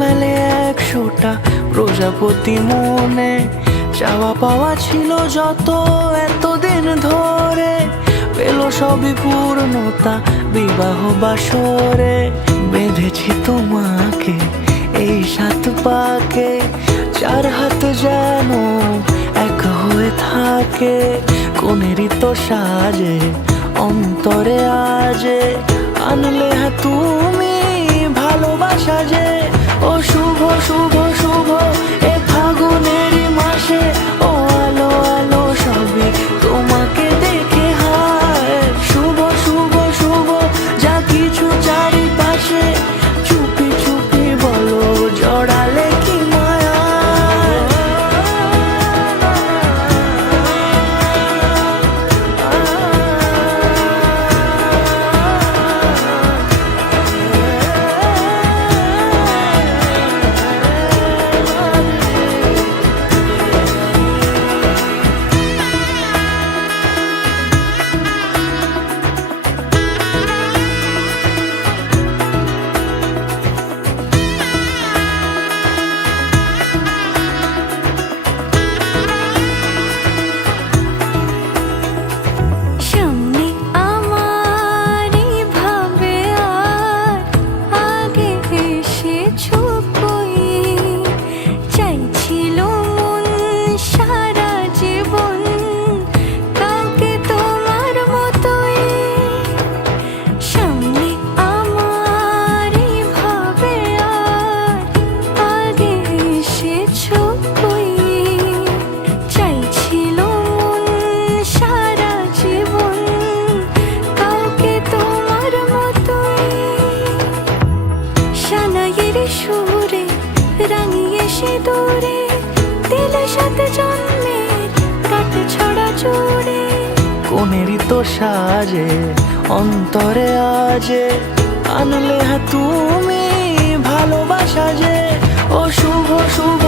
মেলে 100টা প্রজাপতি মনে। চাওয়া পাওয়া ছিল যত এতদিন ধরে, পেল সবই পূর্ণতা বিবাহ বাসরে। বেঁধেছি তোমাকে এই 7 পাকে, 4 হাত যেন এক হয়ে থাকে। কোনেরই তো সাজে অন্তরে আজে, আনলে তুমি ভালোবাসা যে। ও শুভ শুভ শুভ এ ফাগুনেরই মাসে, ও আলো আলো সবই তোমাকে দেখে হায়। শুভ শুভ শুভ যা কিছু চারিপাশে, চুপি চুপি বলো জড়ালে কি মায়া। সুরে রাঙিয়ে সে দূরে দিলে 7 জন্মের কাট ছড়া জুড়ে। কোনেরই তো সাজে অন্তরে আজে, আনলে তুমি ভালোবাসা যে। ও শুভ শুভ